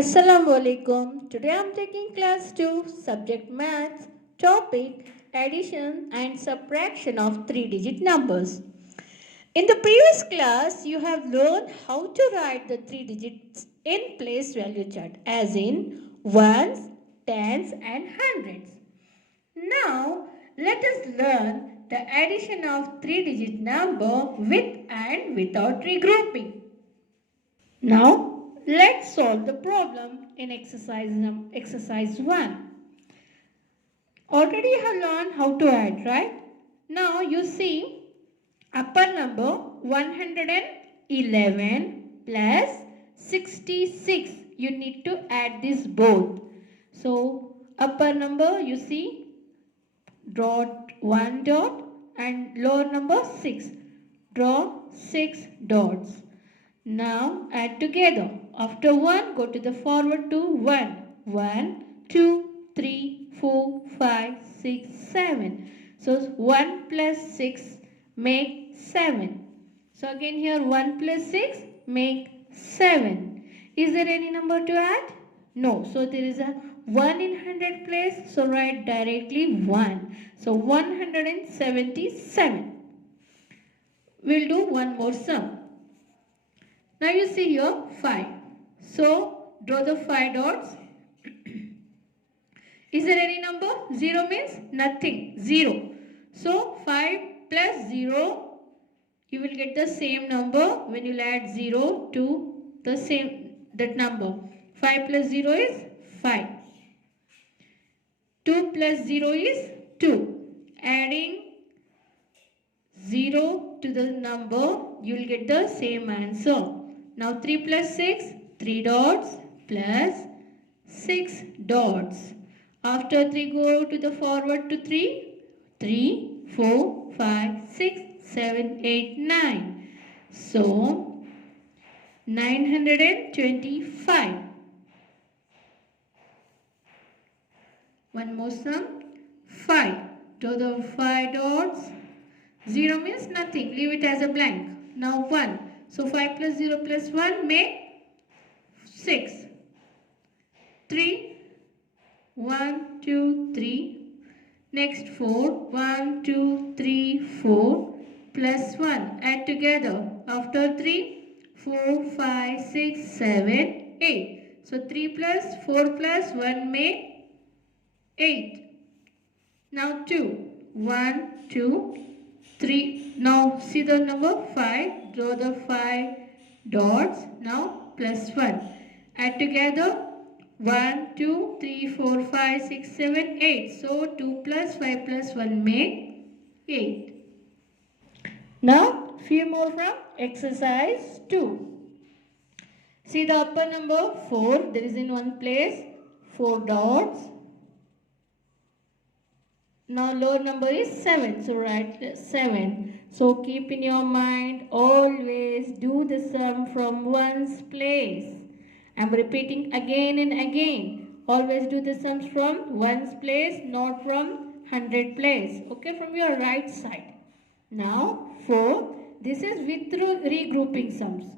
Assalamu alaikum. Today I am taking class 2, subject maths, topic addition and subtraction of 3-digit numbers. In the previous class, you have learned how to write the 3 digits in place value chart as in ones, tens and hundreds. Now, let us learn the addition of 3-digit number with and without regrouping. Now, let's solve the problem in exercise 1. Already you have learned how to add, right? Now, you see upper number 111 plus 66. You need to add this both. So, upper number you see dot 1 dot and lower number 6. Draw 6 dots. Now add together. After 1, go to the forward to 1. 1, 2, 3, 4, 5, 6, 7. So 1 plus 6 make 7. So again here 1 plus 6 make 7. Is there any number to add? No. So there is a 1 in 100 place. So write directly 1. So 177. We'll do one more sum. Now you see here 5. So draw the 5 dots. Is there any number? 0 means nothing. 0. So 5 plus 0, you will get the same number when you add 0 to that number. 5 plus 0 is 5. 2 plus 0 is 2. Adding 0 to the number, you will get the same answer. Now 3 plus 6, 3 dots plus 6 dots. After 3, go to the forward to 3. 3, 4, 5, 6, 7, 8, 9. So 925. One more sum. 5. To the 5 dots. 0 means nothing. Leave it as a blank. Now 1. So 5 plus 0 plus 1 make 6. 3. 1, 2, 3. Next 4. 1, 2, 3, 4. Plus 1. Add together. After 3. 4, 5, 6, 7, 8. So 3 plus 4 plus 1 make 8. Now 2. 1, 2, 3. Now see the number 5. Draw the 5 dots. Now plus 1. Add together 1, 2, 3, 4, 5, 6, 7, 8. So 2 plus 5 plus 1 make 8. Now few more from exercise 2. See the upper number 4. There is in one place 4 dots. Now lower number is 7. So write 7. So keep in your mind, always do the sum from ones place. I am repeating again and again. Always do the sums from ones place, not from 100 place. Okay, from your right side. Now 4. This is with regrouping sums.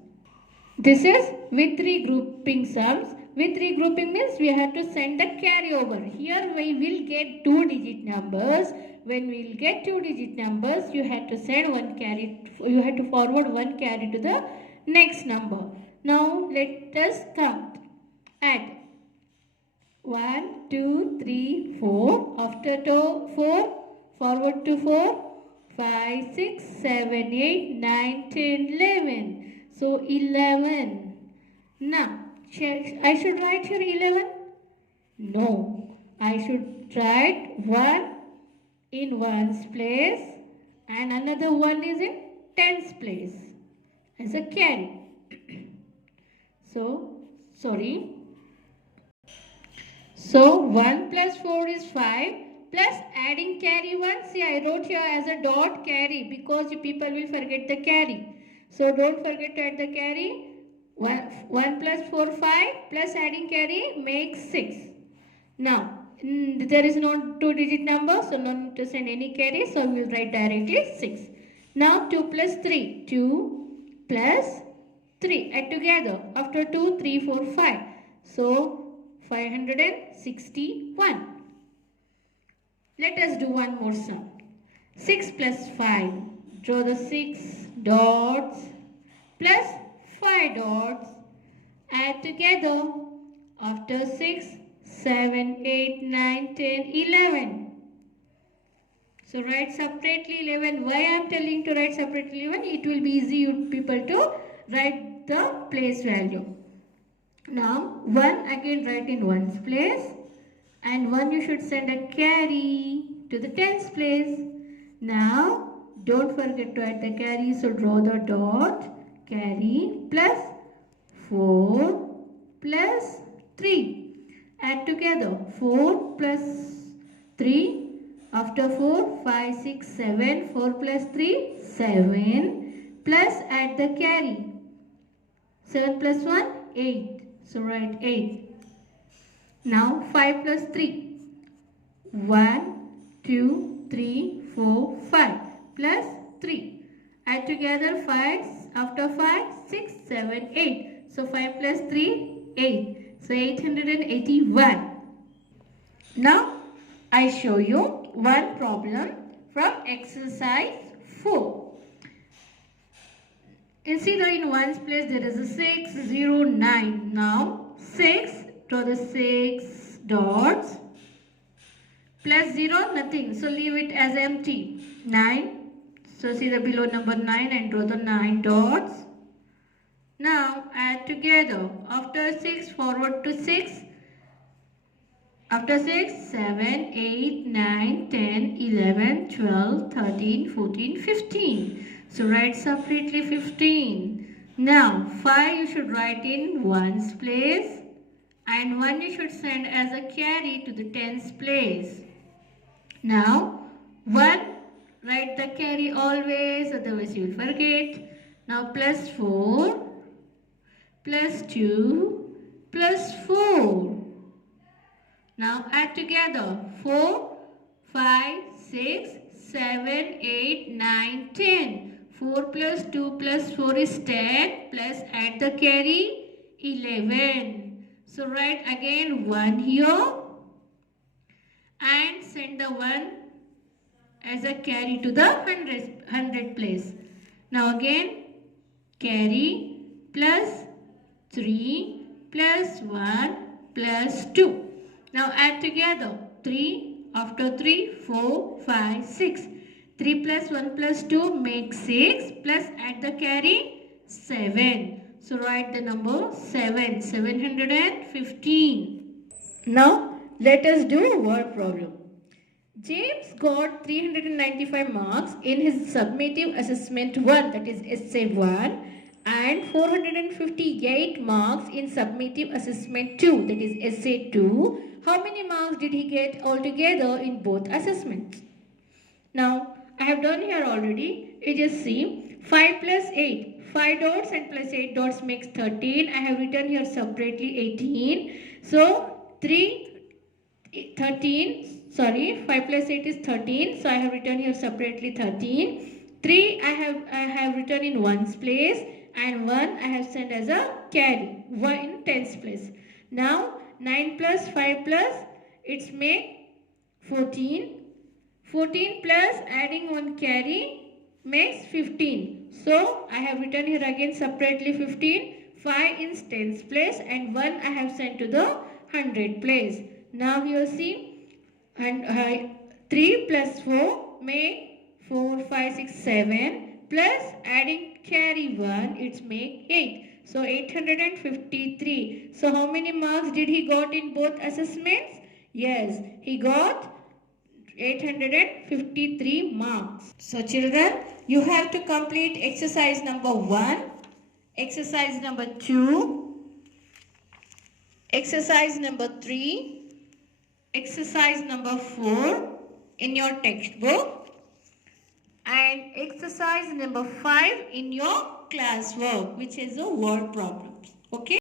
This is with regrouping sums. With regrouping means we have to send the carry over. Here we will get 2-digit numbers. When we will get 2-digit numbers, you have to send one carry. You have to forward one carry to the next number. Now let us count. Add 1, 2, 3, 4. After 4, forward to 4. 5, 6, 7, 8, 9, 10, 11. So 11. Now I should write here 11? No. I should write 1 in ones place and another one is in tens place as a carry. So 1 plus 4 is 5 plus adding carry 1. See, I wrote here as a dot carry because you people will forget the carry. So don't forget to add the carry. 1 plus 4, 5 plus adding carry makes 6. Now, there is no 2-digit number, so no need to send any carry. So we will write directly 6. Now 2 plus 3. 2 plus 3. Add together. After 2, 3, 4, 5. So 561. Let us do one more sum. 6 plus 5. Draw the 6 dots plus 5 dots. Add together. After 6, 7, 8, 9, 10, 11. So write separately 11. Why I am telling to write separately 11? It will be easy you people to write the place value. Now 1 again write in 1's place, and 1 you should send a carry to the 10's place. Now don't forget to add the carry, so draw the dot, carry plus 4 plus 3. Add together 4 plus 3. After 4, 5, 6, 7. 4 plus 3, 7. Plus add the carry. 7 plus 1, 8. So write 8. Now 5 plus 3. 1, 2, 3, 4, 5. Plus 3. Add together 5. After 5, 6, 7, 8. So 5 plus 3, 8. So 881. Now I show you one problem from exercise 4. You see that in 1's place there is a 6, 0, 9. Now 6, draw the 6 dots. Plus 0, nothing. So leave it as empty. 9. So see the below number 9 and draw the 9 dots. Now add together. After 6, forward to 6. After 6, 7, 8, 9, 10, 11, 12, 13, 14, 15. So write separately 15. Now 5 you should write in 1's place, and 1 you should send as a carry to the 10's place. Now 1 write the carry always, otherwise you will forget. Now plus 4 plus 2 plus 4. Now add together 4, 5, 6, 7, 8, 9, 10. 4 plus 2 plus 4 is 10, plus add the carry 11. So write again 1 here and send the 1 as a carry to the 100 place. Now again carry plus 3 plus 1 plus 2. Now add together 3, after 3, 4, 5, 6. 3 plus 1 plus 2 makes 6, plus add the carry 7. So write the number 7, 715. Now let us do a word problem. James got 395 marks in his summative assessment 1, that is essay 1, and 458 marks in summative assessment 2, that is essay 2. How many marks did he get altogether in both assessments? Now I have done here already. You just see 5 plus 8. 5 dots and plus 8 dots makes 13. I have written here separately 18. So 5 plus 8 is 13. So I have written here separately 13. 3 I have written in 1's place, and 1 I have sent as a carry, 1 in 10's place. Now 9 plus 5 plus, it's make 14. 14 plus adding 1 carry makes 15. So I have written here again separately 15. 5 in 10's place, and 1 I have sent to the 100 place. Now you see, and 3 plus 4 make 4, 5, 6, 7, plus adding carry 1, it's make 8. So 853. So how many marks did he got in both assessments? Yes, he got 853 marks. So children, you have to complete exercise number 1, exercise number 2, exercise number 3, exercise number 4 in your textbook, and exercise number 5 in your classwork, which is a word problems. Okay.